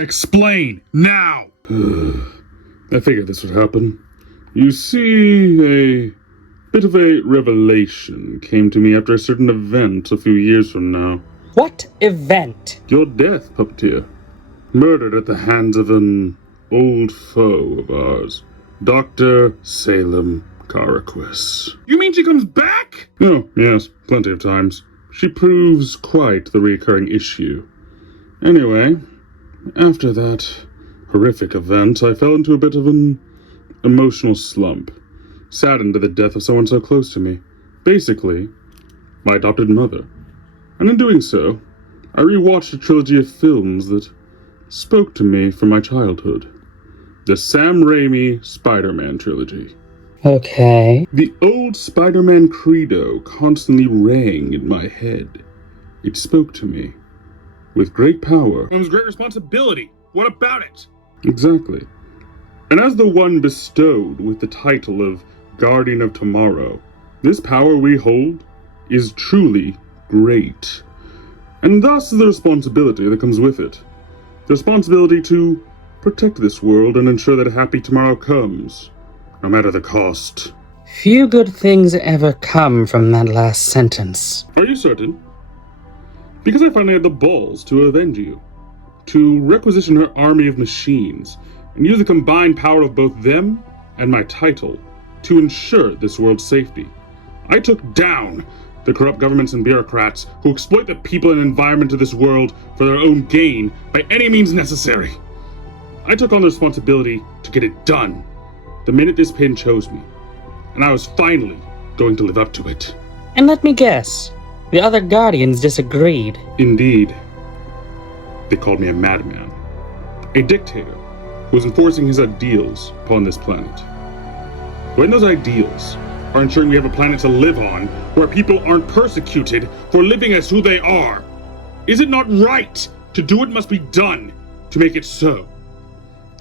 Explain, now! I figured this would happen. You see, a bit of a revelation came to me after a certain event a few years from now. What event? Your death, puppeteer. Murdered at the hands of an old foe of ours, Dr. Salem Caraquis. You mean she comes back? Oh, yes, plenty of times. She proves quite the recurring issue. Anyway, after that horrific event, I fell into a bit of an emotional slump, saddened at the death of someone so close to me. Basically, my adopted mother. And in doing so, I rewatched a trilogy of films that spoke to me from my childhood. The Sam Raimi Spider-Man trilogy. Okay. The old Spider-Man credo constantly rang in my head. It spoke to me. With great power comes great responsibility. What about it? Exactly. And as the one bestowed with the title of Guardian of Tomorrow, this power we hold is truly great. And thus the responsibility that comes with it. The responsibility to protect this world and ensure that a happy tomorrow comes, no matter the cost. Few good things ever come from that last sentence. Are you certain? Because I finally had the balls to avenge you, to requisition her army of machines, and use the combined power of both them and my title to ensure this world's safety. I took down the corrupt governments and bureaucrats who exploit the people and environment of this world for their own gain by any means necessary. I took on the responsibility to get it done the minute this pin chose me, and I was finally going to live up to it. And let me guess, the other Guardians disagreed. Indeed. They called me a madman, a dictator who was enforcing his ideals upon this planet. When those ideals are ensuring we have a planet to live on where people aren't persecuted for living as who they are, is it not right to do what must be done to make it so?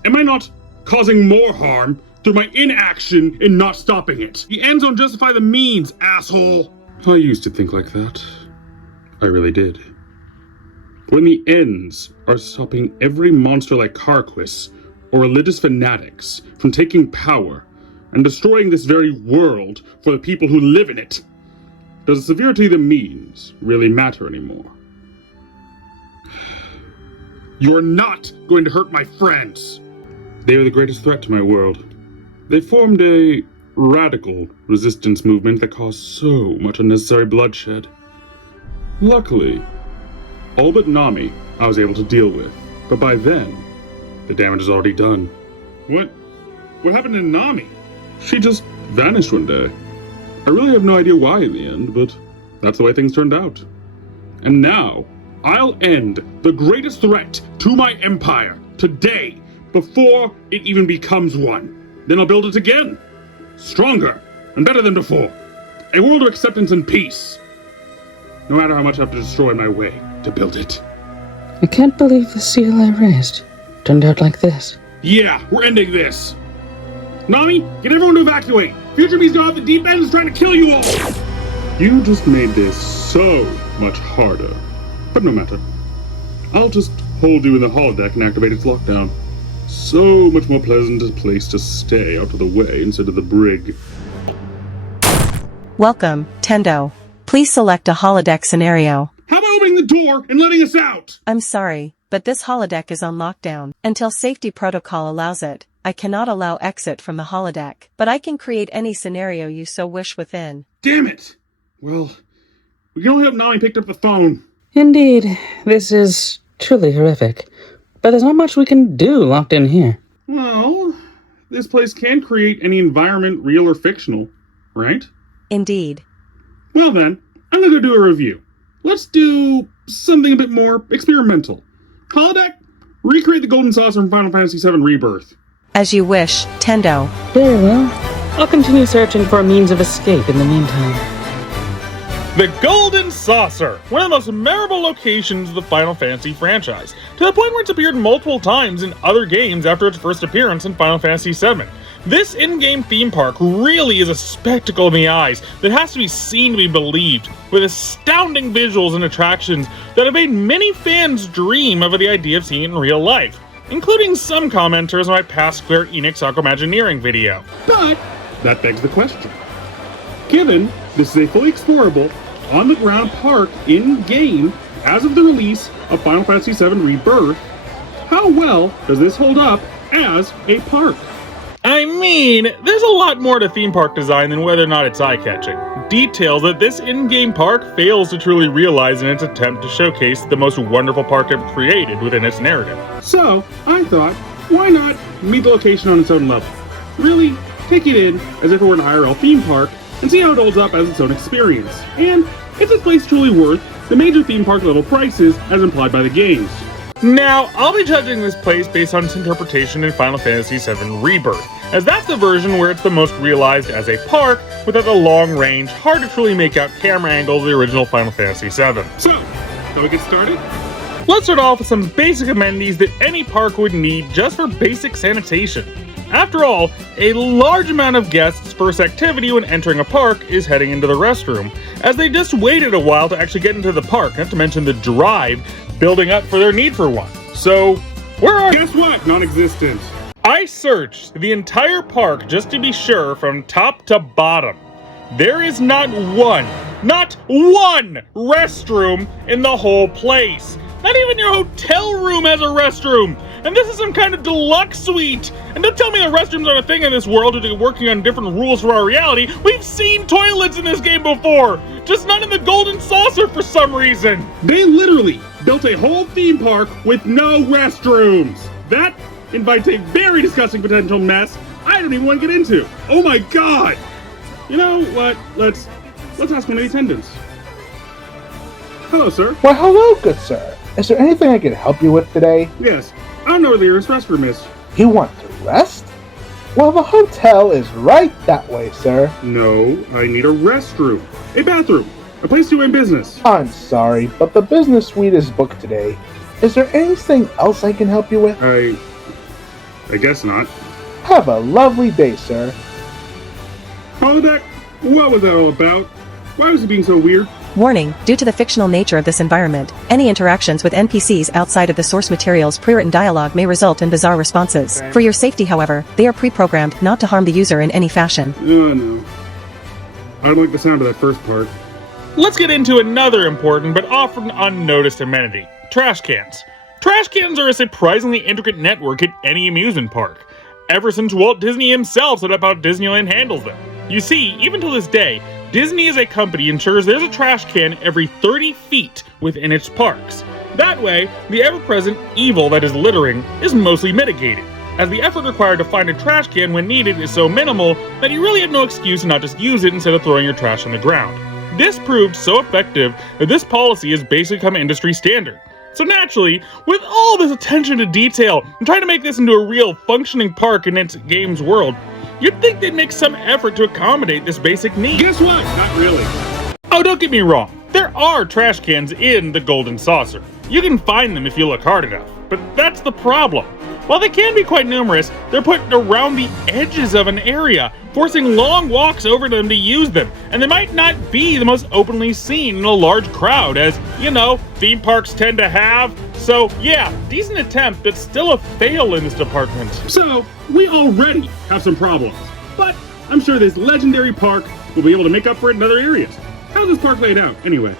Am I not causing more harm through my inaction in not stopping it? The ends don't justify the means, asshole! I used to think like that. I really did. When the ends are stopping every monster like Caraquis or religious fanatics from taking power and destroying this very world for the people who live in it, does the severity of the means really matter anymore? You're not going to hurt my friends! They are the greatest threat to my world. They formed a radical resistance movement that caused so much unnecessary bloodshed. Luckily, all but Nami I was able to deal with, but by then, the damage is already done. What happened to Nami? She just vanished one day. I really have no idea why in the end, but that's the way things turned out. And now, I'll end the greatest threat to my empire today, before it even becomes one. Then I'll build it again. Stronger and better than before. A world of acceptance and peace. No matter how much I have to destroy my way to build it. I can't believe the seal I raised turned out like this. Yeah, we're ending this. Nami, get everyone to evacuate. Future Beast off the deep end is trying to kill you all. You just made this so much harder. But no matter. I'll just hold you in the holodeck and activate its lockdown. So much more pleasant a place to stay out of the way instead of the brig. Welcome, Tendo. Please select a holodeck scenario. How about opening the door and letting us out? I'm sorry, but this holodeck is on lockdown. Until safety protocol allows it, I cannot allow exit from the holodeck, but I can create any scenario you so wish within. Damn it! Well, we can only hope Nami picked up the phone. Indeed, this is truly horrific, but there's not much we can do locked in here. Well, this place can create any environment, real or fictional, right? Indeed. Well then, I'm gonna go do a review. Let's do something a bit more experimental. Holodeck, recreate the golden saucer from Final Fantasy VII Rebirth. As you wish, Tendo. Very well. I'll continue searching for a means of escape in the meantime. The Golden Saucer, one of the most memorable locations of the Final Fantasy franchise, to the point where it's appeared multiple times in other games after its first appearance in Final Fantasy VII. This in-game theme park really is a spectacle in the eyes that has to be seen to be believed, with astounding visuals and attractions that have made many fans dream of the idea of seeing it in real life. including some commenters on my past Square Enix Aquamagineering video. But that begs the question. Given this is a fully explorable, on-the-ground park in-game as of the release of Final Fantasy VII Rebirth, how well does this hold up as a park? I mean, there's a lot more to theme park design than whether or not it's eye-catching. Details that this in-game park fails to truly realize in its attempt to showcase the most wonderful park ever created within its narrative. So, I thought, why not meet the location on its own level? Really, take it in as if it were an IRL theme park and see how it holds up as its own experience. And is this place truly worth the major theme park level prices as implied by the games? Now, I'll be judging this place based on its interpretation in Final Fantasy VII Rebirth, as that's the version where it's the most realized as a park, without the long-range, hard to truly make out camera angles of the original Final Fantasy VII. So, shall we get started? Let's start off with some basic amenities that any park would need just for basic sanitation. After all, a large amount of guests' first activity when entering a park is heading into the restroom, as they just waited a while to actually get into the park, not to mention the drive building up for their need for one. So, where are— Guess what? Non-existent. I searched the entire park just to be sure from top to bottom. There is not one restroom in the whole place. Not even your hotel room has a restroom. And this is some kind of deluxe suite. And don't tell me the restrooms aren't a thing in this world due to working on different rules for our reality. We've seen toilets in this game before, just not in the Golden Saucer for some reason. They literally built a whole theme park with no restrooms. That invites a very disgusting potential mess I don't even want to get into. Oh my god! You know what? Let's ask one of the attendants. Hello, sir. Why, hello, good sir. Is there anything I can help you with today? Yes, I don't know where the nearest restroom is. You want to rest? Well, the hotel is right that way, sir. No, I need a restroom. A bathroom. A place to do in business. I'm sorry, but the business suite is booked today. Is there anything else I can help you with? I guess not. Have a lovely day, sir. Holodeck? What was that all about? Why was he being so weird? Warning, due to the fictional nature of this environment, any interactions with NPCs outside of the source material's pre-written dialogue may result in bizarre responses. For your safety, however, they are pre-programmed not to harm the user in any fashion. Oh no. I don't like the sound of that first part. Let's get into another important but often unnoticed amenity: trash cans. Trash cans are a surprisingly intricate network at any amusement park. Ever since Walt Disney himself set up how Disneyland handles them. You see, even to this day, Disney as a company ensures there's a trash can every 30 feet within its parks. That way, the ever-present evil that is littering is mostly mitigated, as the effort required to find a trash can when needed is so minimal that you really have no excuse to not just use it instead of throwing your trash on the ground. This proved so effective that this policy has basically become industry standard. So naturally, with all this attention to detail and trying to make this into a real functioning park in its game's world, you'd think they'd make some effort to accommodate this basic need. Guess what? Not really. Oh, don't get me wrong. There are trash cans in the Golden Saucer. You can find them if you look hard enough. But that's the problem. While they can be quite numerous, they're put around the edges of an area, forcing long walks over them to use them. And they might not be the most openly seen in a large crowd, as, you know, theme parks tend to have. So yeah, decent attempt, but still a fail in this department. So, we already have some problems. But I'm sure this legendary park will be able to make up for it in other areas. How's this park laid out, anyway?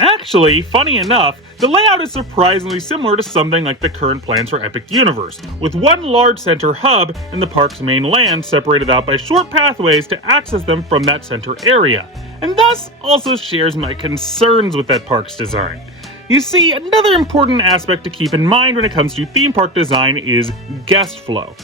Actually, funny enough, the layout is surprisingly similar to something like the current plans for Epic Universe, with one large center hub and the park's main land separated out by short pathways to access them from that center area, and thus also shares my concerns with that park's design. You see, another important aspect to keep in mind when it comes to theme park design is guest flow.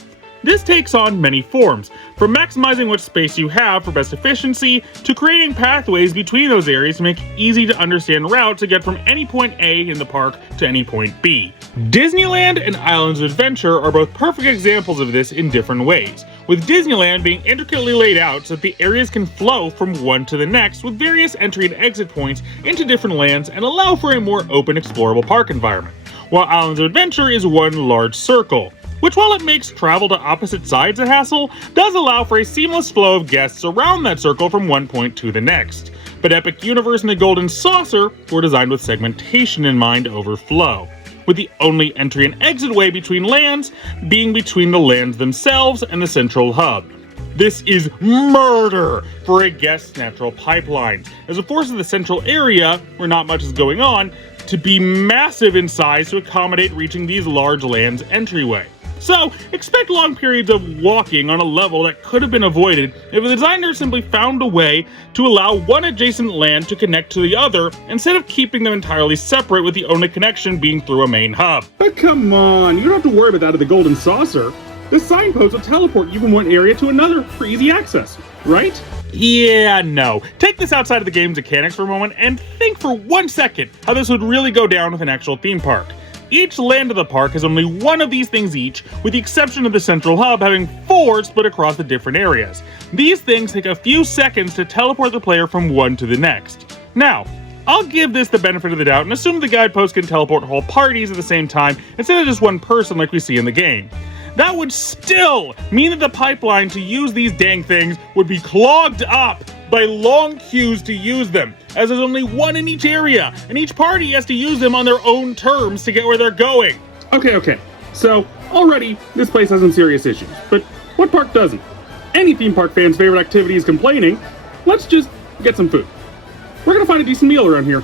This takes on many forms, from maximizing what space you have for best efficiency, to creating pathways between those areas to make easy to understand routes to get from any point A in the park to any point B. Disneyland and Islands of Adventure are both perfect examples of this in different ways, with Disneyland being intricately laid out so that the areas can flow from one to the next with various entry and exit points into different lands and allow for a more open, explorable park environment, while Islands of Adventure is one large circle, which, while it makes travel to opposite sides a hassle, does allow for a seamless flow of guests around that circle from one point to the next. But Epic Universe and the Golden Saucer were designed with segmentation in mind over flow. with the only entry and exit way between lands being between the lands themselves and the central hub. This is murder for a guest's natural pipeline, as it forces the central area, where not much is going on, to be massive in size to accommodate reaching these large lands entryway. So, expect long periods of walking on a level that could have been avoided if the designer simply found a way to allow one adjacent land to connect to the other, instead of keeping them entirely separate with the only connection being through a main hub. But come on, you don't have to worry about that at the Golden Saucer. The signpost will teleport you from one area to another for easy access, right? Yeah, no. Take this outside of the game's mechanics for a moment and think for 1 second how this would really go down with an actual theme park. Each land of the park has only one of these things each, with the exception of the central hub having 4 split across the different areas. These things take a few seconds to teleport the player from one to the next. Now, I'll give this the benefit of the doubt and assume the guidepost can teleport whole parties at the same time instead of just one person like we see in the game. That would still mean that the pipeline to use these dang things would be clogged up by long queues to use them, as there's only one in each area, and each party has to use them on their own terms to get where they're going. Okay. So, already, this place has some serious issues. But what park doesn't? Any theme park fan's favorite activity is complaining. Let's just get some food. We're gonna find a decent meal around here.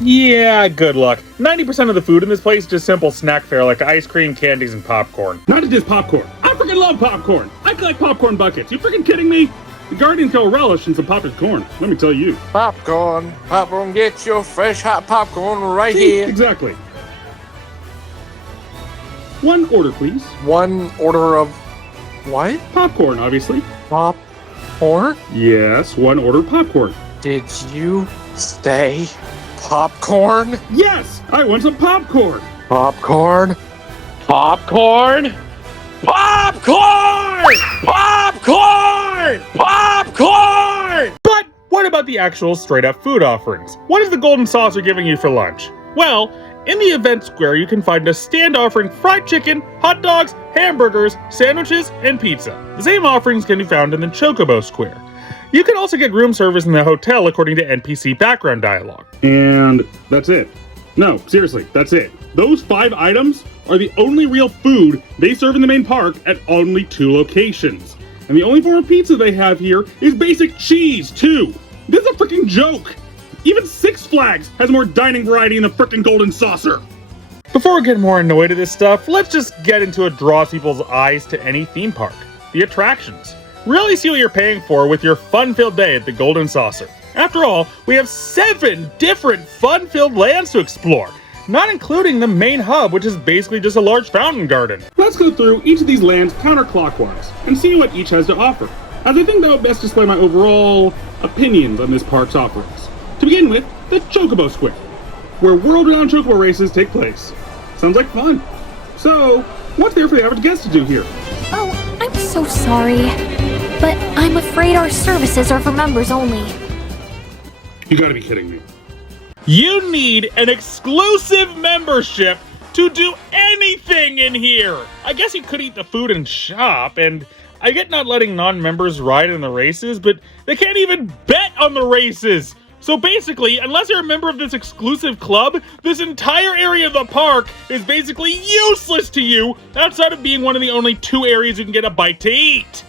Yeah, good luck. 90% of the food in this place is just simple snack fare like ice cream, candies, and popcorn. Not just popcorn. I freaking love popcorn. I collect popcorn buckets. You freaking kidding me? The Guardians got a relish in some popped corn. Let me tell you. Popcorn, get your fresh hot popcorn right here. Exactly. One order, please. One order of what? Popcorn, obviously. Popcorn? Yes, one order of popcorn. Did you say popcorn? Yes, I want some popcorn. Popcorn? Popcorn? Popcorn! Popcorn! Popcorn! But what about the actual straight-up food offerings? What is the Golden Saucer giving you for lunch? Well, in the event square you can find a stand offering fried chicken, hot dogs, hamburgers, sandwiches, and pizza. The same offerings can be found in the Chocobo Square. You can also get room service in the hotel according to NPC background dialogue. And that's it. No, seriously, that's it. Those 5 items are the only real food they serve in the main park at only 2 locations. And the only form of pizza they have here is basic cheese, too. This is a freaking joke. Even Six Flags has more dining variety in the freaking Golden Saucer. Before we get more annoyed at this stuff, let's just get into what draws people's eyes to any theme park. The attractions. Really see what you're paying for with your fun-filled day at the Golden Saucer. After all, we have 7 different fun-filled lands to explore, not including the main hub, which is basically just a large fountain garden. Let's go through each of these lands counterclockwise and see what each has to offer, as I think that would best display my overall opinions on this park's offerings. To begin with, the Chocobo Square, where world-renowned chocobo races take place. Sounds like fun. So, what's there for the average guest to do here? Oh, I'm so sorry, but I'm afraid our services are for members only. You gotta be kidding me. You need an exclusive membership to do anything in here! I guess you could eat the food and shop, and I get not letting non-members ride in the races, but they can't even bet on the races! So basically, unless you're a member of this exclusive club, this entire area of the park is basically useless to you, outside of being one of the only 2 areas you can get a bite to eat!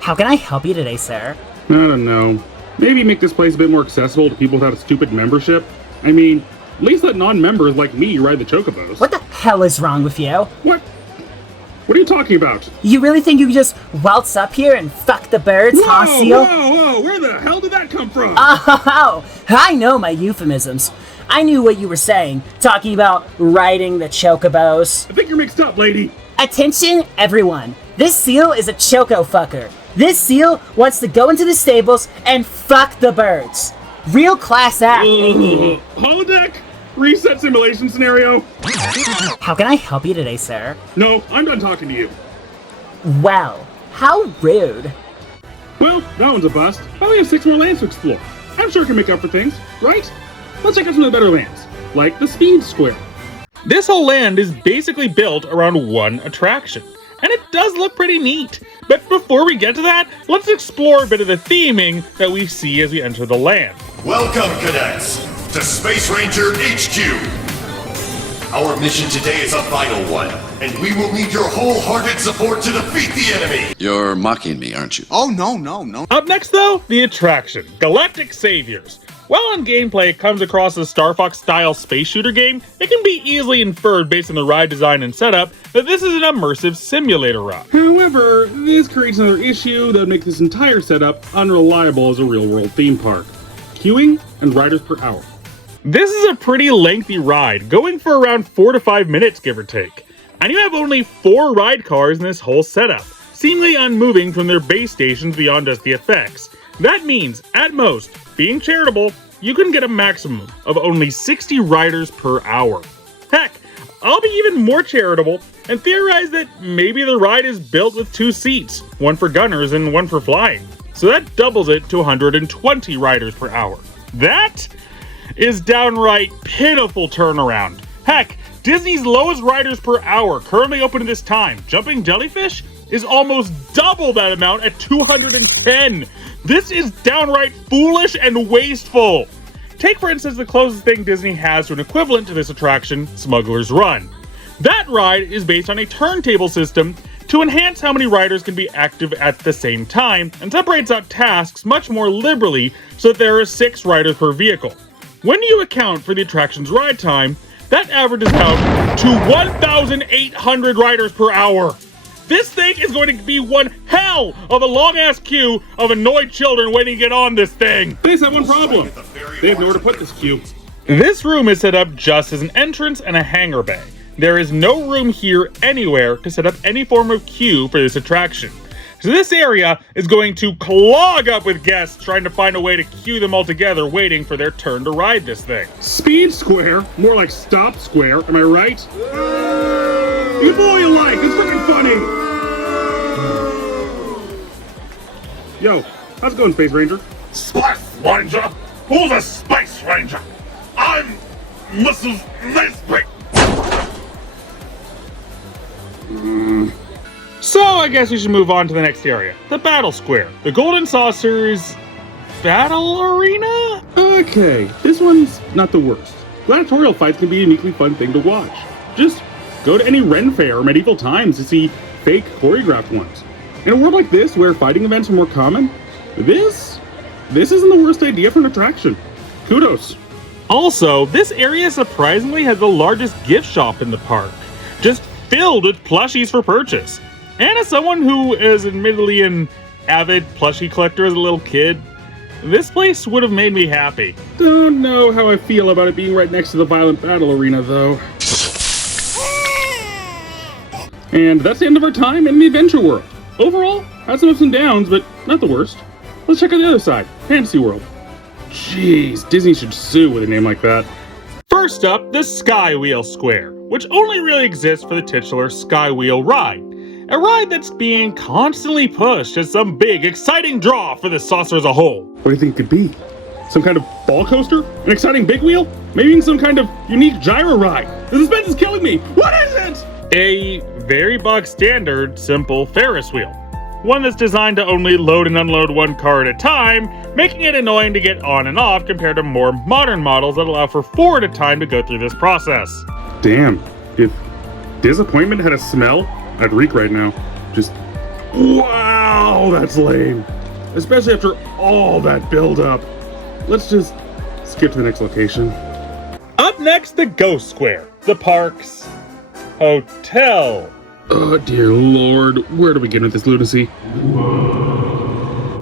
How can I help you today, sir? I don't know. Maybe make this place a bit more accessible to people without a stupid membership. I mean, at least let non-members like me ride the chocobos. What the hell is wrong with you? What? What are you talking about? You really think you can just waltz up here and fuck the birds, huh, Seal? Whoa! Where the hell did that come from? Oh, I know my euphemisms. I knew what you were saying, talking about riding the chocobos. I think you're mixed up, lady. Attention, everyone. This seal is a choco fucker. This seal wants to go into the stables and fuck the birds. Real class act, ain't he? Holodeck? Reset simulation scenario? How can I help you today, sir? No, I'm done talking to you. Well, how rude. Well, that one's a bust. I only have 6 more lands to explore. I'm sure I can make up for things, right? Let's check out some of the better lands, like the Speed Square. This whole land is basically built around one attraction, and it does look pretty neat. But before we get to that, let's explore a bit of the theming that we see as we enter the land. Welcome, cadets, to Space Ranger HQ. Our mission today is a vital one, and we will need your wholehearted support to defeat the enemy! You're mocking me, aren't you? Oh, no. Up next, though, the attraction, Galactic Saviors. While on gameplay it comes across as a Star Fox-style space shooter game, it can be easily inferred based on the ride design and setup that this is an immersive simulator ride. However, this creates another issue that would make this entire setup unreliable as a real-world theme park. Queuing and riders per hour. This is a pretty lengthy ride, going for around 4 to 5 minutes, give or take. And you have only 4 ride cars in this whole setup, seemingly unmoving from their base stations beyond just the effects. That means, at most, being charitable, you can get a maximum of only 60 riders per hour. Heck, I'll be even more charitable and theorize that maybe the ride is built with 2 seats, one for gunners and one for flying. So that doubles it to 120 riders per hour. That is downright pitiful turnaround. Heck, Disney's lowest riders per hour currently open at this time, Jumping Jellyfish, is almost double that amount at 210. This is downright foolish and wasteful. Take, for instance, the closest thing Disney has to an equivalent to this attraction, Smuggler's Run. That ride is based on a turntable system to enhance how many riders can be active at the same time and separates out tasks much more liberally so that there are 6 riders per vehicle. When you account for the attraction's ride time, that averages out to 1,800 riders per hour. This thing is going to be one hell of a long-ass queue of annoyed children waiting to get on this thing. They just have one problem. They have nowhere to put this queue. This room is set up just as an entrance and a hangar bay. There is no room here anywhere to set up any form of queue for this attraction. So this area is going to clog up with guests trying to find a way to queue them all together waiting for their turn to ride this thing. Speed Square? More like Stop Square, am I right? You do all you like, it's freaking funny! Yo, how's it going, Space Ranger? Space Ranger? Who's a Space Ranger? I'm Mrs. Nesbitt. So I guess we should move on to the next area, the Battle Square, the Golden Saucer's Battle Arena? Okay, this one's not the worst. Gladiatorial fights can be a uniquely fun thing to watch. Just go to any Ren Fair or Medieval Times to see fake choreographed ones. In a world like this, where fighting events are more common, this isn't the worst idea for an attraction. Kudos. Also, this area surprisingly has the largest gift shop in the park, just filled with plushies for purchase. And as someone who is admittedly an avid plushie collector as a little kid, this place would have made me happy. Don't know how I feel about it being right next to the Violent Battle Arena, though. And that's the end of our time in the Adventure World. Overall, had some ups and downs, but not the worst. Let's check out the other side, Fantasy World. Jeez, Disney should sue with a name like that. First up, the Skywheel Square, which only really exists for the titular Skywheel ride. A ride that's being constantly pushed as some big, exciting draw for the saucer as a whole. What do you think it could be? Some kind of ball coaster? An exciting big wheel? Maybe even some kind of unique gyro ride? The suspense is killing me! What is it? A very bog standard, simple Ferris wheel. One that's designed to only load and unload one car at a time, making it annoying to get on and off compared to more modern models that allow for 4 at a time to go through this process. Damn, if disappointment had a smell, I'd reek right now. Just, wow, that's lame. Especially after all that build-up. Let's just skip to the next location. Up next, the Ghost Square, the park's hotel. Oh dear lord, where do we begin with this lunacy?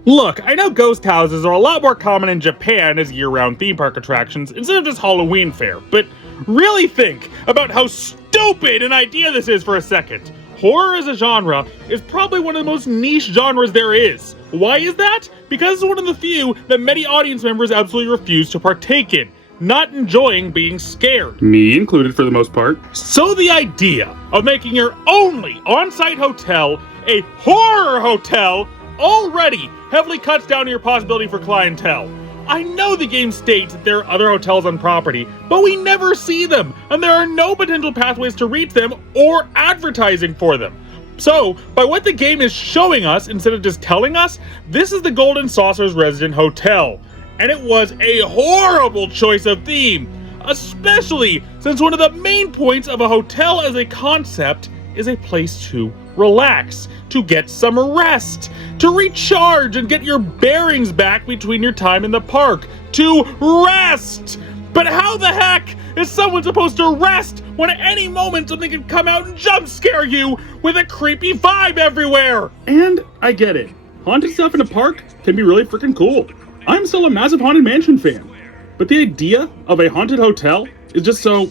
Look, I know ghost houses are a lot more common in Japan as year-round theme park attractions instead of just Halloween fair, but really think about how stupid an idea this is for a second. Horror as a genre is probably one of the most niche genres there is. Why is that? Because it's one of the few that many audience members absolutely refuse to partake in, not enjoying being scared. Me included for the most part. So the idea of making your only on-site hotel a horror hotel already heavily cuts down your possibility for clientele. I know the game states that there are other hotels on property, but we never see them, and there are no potential pathways to reach them or advertising for them. So, by what the game is showing us, instead of just telling us, this is the Golden Saucer's resident hotel. And it was a horrible choice of theme. especially since one of the main points of a hotel as a concept is a place to relax, to get some rest, to recharge and get your bearings back between your time in the park, to rest. But how the heck is someone supposed to rest when at any moment something can come out and jump scare you with a creepy vibe everywhere? And I get it. Haunted stuff in a park can be really freaking cool. I'm still a massive Haunted Mansion fan. But the idea of a haunted hotel is just so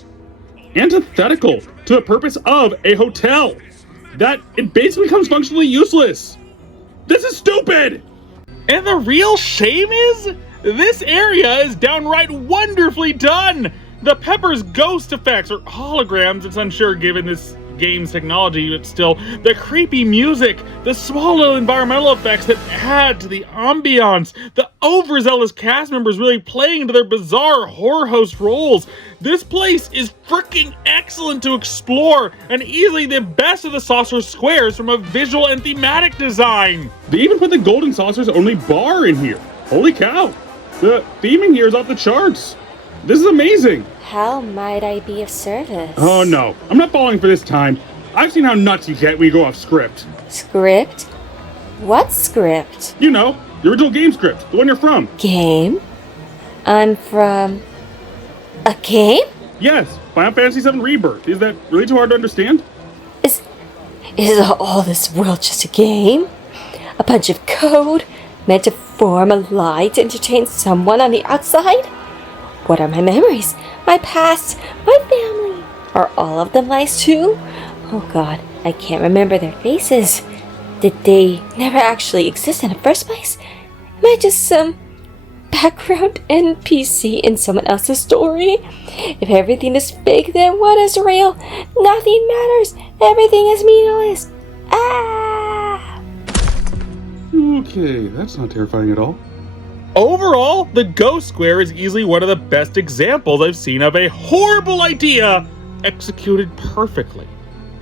antithetical to the purpose of a hotel that it basically becomes functionally useless. This is stupid! And the real shame is, this area is downright wonderfully done! The Pepper's ghost effects, or holograms, it's unsure given this game's technology, but still, the creepy music, the small little environmental effects that add to the ambiance, the overzealous cast members really playing into their bizarre horror host roles. This place is freaking excellent to explore, and easily the best of the Saucer Squares from a visual and thematic design. They even put the Golden Saucer's only bar in here. Holy cow! The theming here is off the charts. This is amazing. How might I be of service? Oh no, I'm not falling for this time. I've seen how nuts you get when you go off script. Script? What script? You know, the original game script, the one you're from. Game? I'm from... a game? Yes, Final Fantasy VII Rebirth. Is that really too hard to understand? Is all this world just a game? A bunch of code meant to form a lie to entertain someone on the outside? What are my memories? My past? My family? Are all of them lies too? Oh god, I can't remember their faces. Did they never actually exist in the first place? Am I just some background NPC in someone else's story? If everything is fake, then what is real? Nothing matters. Everything is meaningless. Ah! Okay, that's not terrifying at all. Overall, the Ghost Square is easily one of the best examples I've seen of a horrible idea executed perfectly.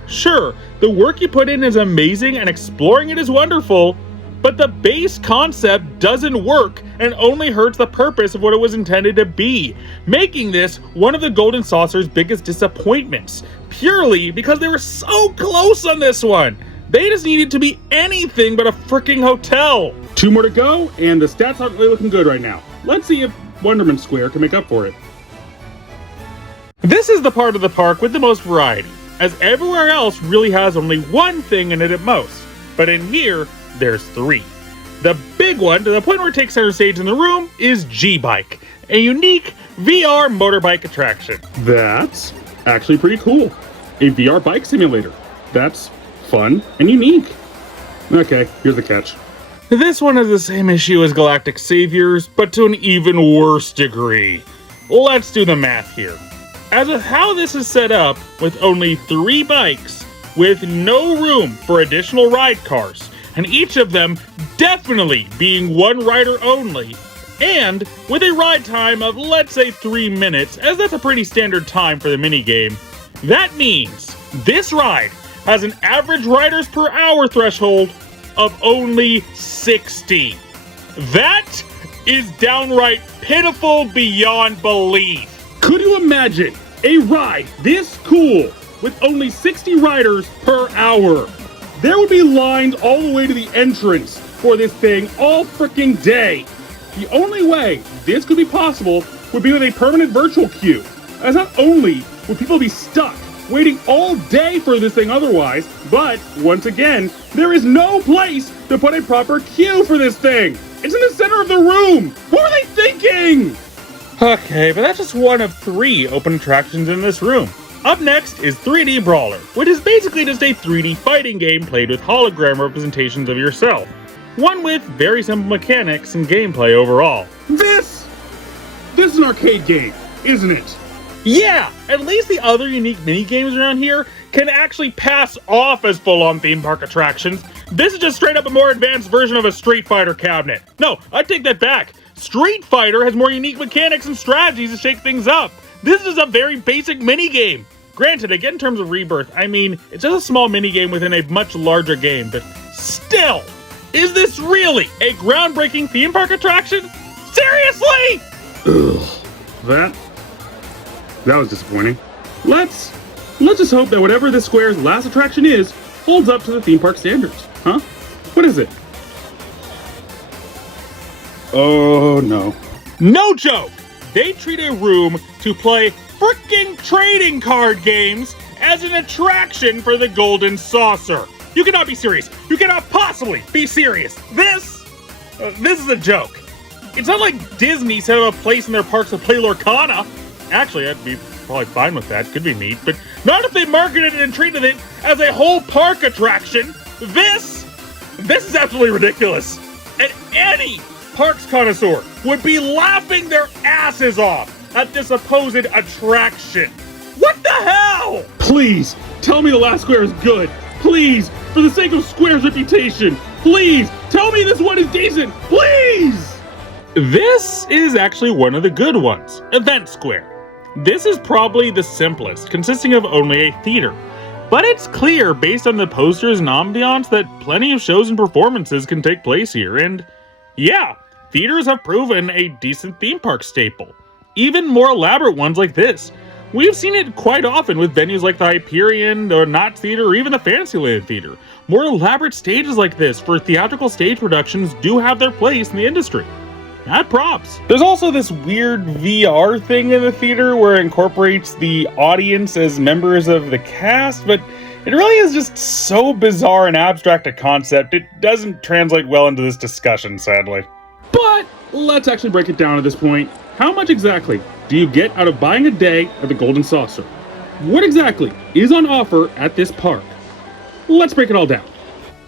Sure, the work you put in is amazing and exploring it is wonderful, but the base concept doesn't work and only hurts the purpose of what it was intended to be, making this one of the Golden Saucer's biggest disappointments, purely because they were so close on this one. They just needed to be anything but a freaking hotel. 2 more to go, and the stats aren't really looking good right now. Let's see if Wondermet Square can make up for it. This is the part of the park with the most variety, as everywhere else really has only one thing in it at most. But in here, there's 3. The big one, to the point where it takes center stage in the room, is G-Bike, a unique VR motorbike attraction. That's actually pretty cool. A VR bike simulator. That's fun and unique. Okay, here's the catch. This one has the same issue as Galactic Saviors, but to an even worse degree. Let's do the math here. As of how this is set up, with only 3 bikes, with no room for additional ride cars, and each of them definitely being one rider only, and with a ride time of let's say 3 minutes, as that's a pretty standard time for the minigame, that means this ride has an average riders per hour threshold of only 60. That is downright pitiful beyond belief. Could you imagine a ride this cool with only 60 riders per hour? There would be lines all the way to the entrance for this thing all freaking day. The only way this could be possible would be with a permanent virtual queue, as not only would people be stuck waiting all day for this thing otherwise, but once again, there is no place to put a proper queue for this thing. It's in the center of the room. What were they thinking? Okay, but that's just one of 3 open attractions in this room. Up next is 3D Brawler, which is basically just a 3D fighting game played with hologram representations of yourself. One with very simple mechanics and gameplay overall. This is an arcade game, isn't it? Yeah, at least the other unique mini-games around here can actually pass off as full-on theme park attractions. This is just straight up a more advanced version of a Street Fighter cabinet. No, I take that back. Street Fighter has more unique mechanics and strategies to shake things up. This is a very basic mini-game. Granted, again, in terms of Rebirth, I mean, it's just a small mini-game within a much larger game, but still, is this really a groundbreaking theme park attraction? Seriously? Ugh, That was disappointing. Let's just hope that whatever this square's last attraction is holds up to the theme park standards, huh? What is it? Oh no. No joke! They treat a room to play frickin' trading card games as an attraction for the Golden Saucer. You cannot be serious. You cannot possibly be serious. This is a joke. It's not like Disney set up a place in their parks to play Lorcana. Actually, I'd be probably fine with that. Could be neat, but not if they marketed it and treated it as a whole park attraction. This is absolutely ridiculous. And any parks connoisseur would be laughing their asses off at this supposed attraction. What the hell? Please, tell me the last square is good. Please, for the sake of Square's reputation, please, tell me this one is decent, please! This is actually one of the good ones, Event Square. This is probably the simplest, consisting of only a theater. But it's clear, based on the posters and ambiance, that plenty of shows and performances can take place here, and yeah, theaters have proven a decent theme park staple. Even more elaborate ones like this. We've seen it quite often with venues like the Hyperion, or Knott's Theater, or even the Fantasyland Theater. More elaborate stages like this for theatrical stage productions do have their place in the industry. Mad props. There's also this weird VR thing in the theater where it incorporates the audience as members of the cast, but it really is just so bizarre and abstract a concept, it doesn't translate well into this discussion, sadly. But let's actually break it down at this point. How much exactly do you get out of buying a day at the Golden Saucer? What exactly is on offer at this park? Let's break it all down.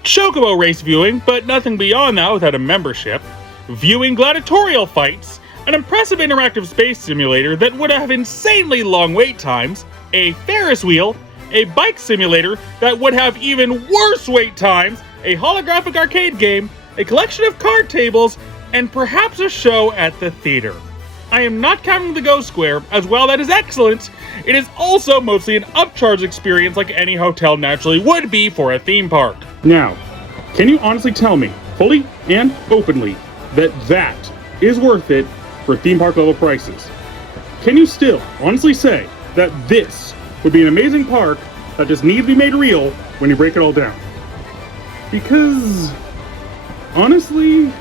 Chocobo race viewing, but nothing beyond that without a membership. Viewing gladiatorial fights, an impressive interactive space simulator that would have insanely long wait times, a Ferris wheel, a bike simulator that would have even worse wait times, a holographic arcade game, a collection of card tables, and perhaps a show at the theater. I am not counting the Go Square, as while that is excellent, it is also mostly an upcharge experience like any hotel naturally would be for a theme park. Now, can you honestly tell me, fully and openly, that is worth it for theme park level prices? Can you still honestly say that this would be an amazing park that just needs to be made real when you break it all down? Because, honestly,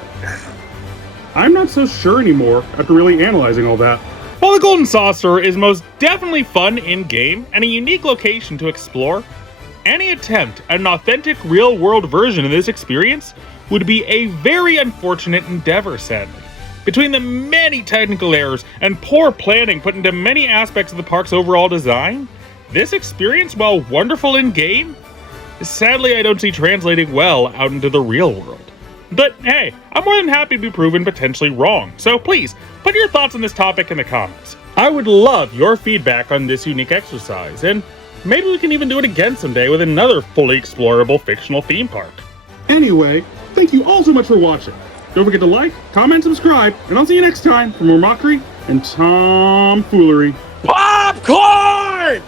I'm not so sure anymore after really analyzing all that. While the Golden Saucer is most definitely fun in-game and a unique location to explore, any attempt at an authentic real-world version of this experience would be a very unfortunate endeavor, sadly. Between the many technical errors and poor planning put into many aspects of the park's overall design, this experience, while wonderful in-game, sadly I don't see translating well out into the real world. But hey, I'm more than happy to be proven potentially wrong, so please, put your thoughts on this topic in the comments. I would love your feedback on this unique exercise, and maybe we can even do it again someday with another fully explorable fictional theme park. Anyway, thank you all so much for watching. Don't forget to like, comment, subscribe, and I'll see you next time for more mockery and tomfoolery. Popcorn!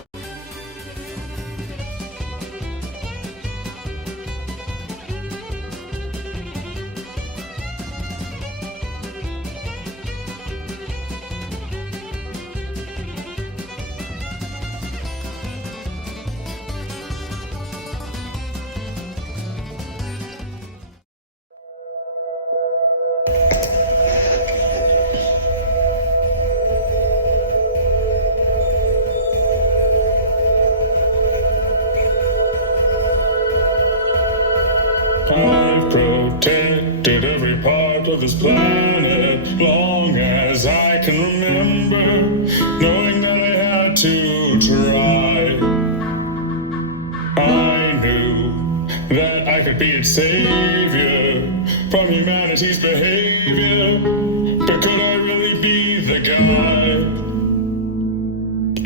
I've protected every part of this planet long as I can remember, knowing that I had to try. I knew that I could be its savior from humanity's behavior, but could I really be the guy?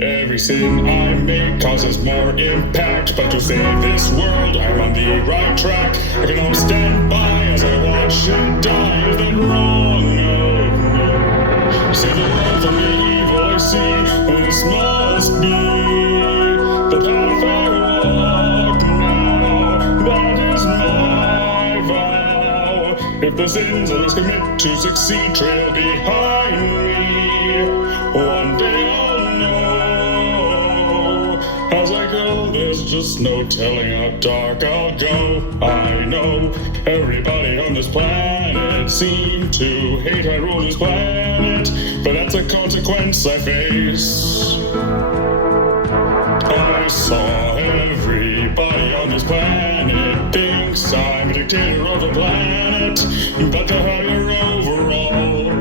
Every sin I make causes more impact, but to save this world, I'm on the right track. I can only stand by as I watch it die. Is that wrong of me? Save the world from the evil I see, and this must be the path I walk now. That is my vow. If the sins others commit to succeed trail behind me, one day I'll know rules, no telling how dark I'll go. I know everybody on this planet seem to hate I rule this planet, but that's a consequence I face. I saw everybody on this planet thinks I'm a dictator of the planet, but they're higher overall.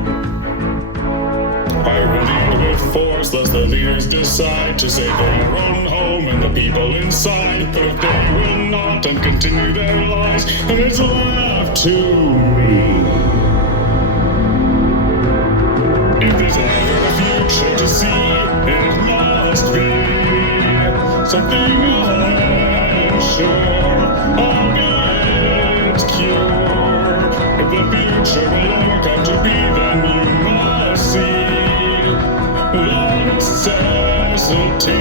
I will lead with force, lest the leaders decide to save their own home and the people inside. But if they will not and continue their lies, then it's left to me. If there's ever a future to see, it must be something I'm sure I'll get cured. If the future will ever come to be, then you must see the necessity